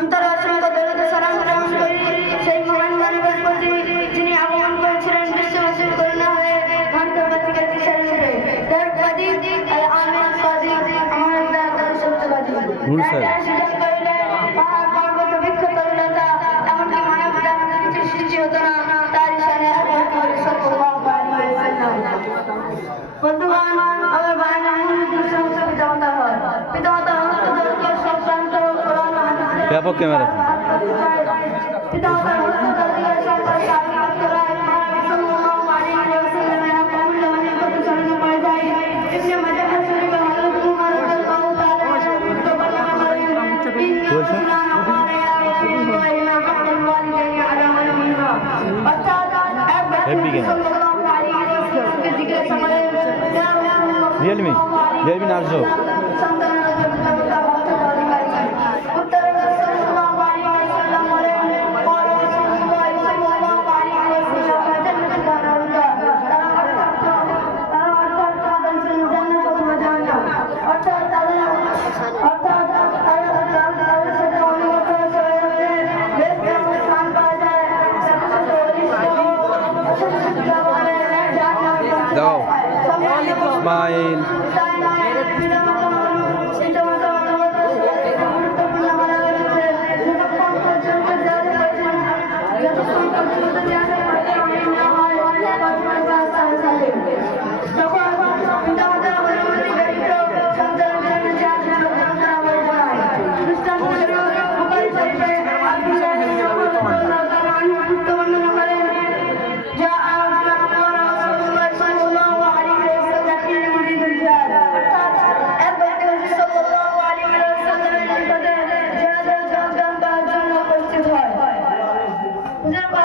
অন্তরাসঙ্গ দরুদ সালাম গ্রহণ করি সেই মহান মানবের প্রতি যিনি আগমন করেছিলেন বিশ্ববাসীর করুণা হয়ে অন্তর্বাতিকের দিশারি রূপে দরবাদি আল আমিন সাদি আমার দাদার সত্যবাদী সুযোগ পাইলে পাহাড় পর্বত বৃক্ষ তরুলতা এমনকি মানব জাতির কিছু সৃষ্টি হতো না তার ইশানে সাল্লাল্লাহু আলাইহি ওয়াসাল্লাম। বন্ধুগণ, আমার ভাইরা পিতামাতা হয় পিতামাতা সংক্রান্ত কোরআন হাদিসের ব্যাপক ক্যামেরা পিতামাতার হত্যার দিকে সম্পর্কে আলোচনা করায় সাল্লাল্লাহু আলাইহি ওয়াসাল্লামের অমূল্য কথা স্মরণ করা যায়। ইবনে মাজাহ শরীফে হযরত উমর রাদিয়াল্লাহু তাআলা বর্ণনা করেন ইন্না আমারা ইয়া রাসূলুল্লাহ ইলা হাক্কাল ওয়ালিদাইনি আলা ওয়ালিহিমা অর্থাৎ এক ব্যক্তি সাল্লাল্লাহু আলাইহি ওয়াসাল্লামকে জিজ্ঞেস করেন রিয়েলমি নার্জো দাও ইসমাইল Jangan